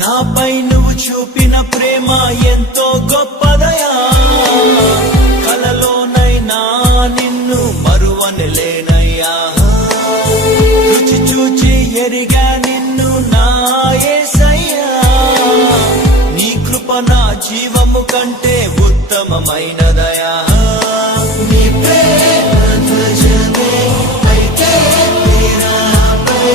నాపై నువ్వు చూపిన ప్రేమ ఎంతో గొప్పదయా, కలలోనైనా నిన్ను మరువనలేనయ్యా. రుచి చూచి ఎరిగా నిన్ను నా యేసయ్యా, నీ కృప నా జీవము కంటే ఉత్తమమైనదయా. నీ ప్రేమ ధ్వజమే అయితే నాపై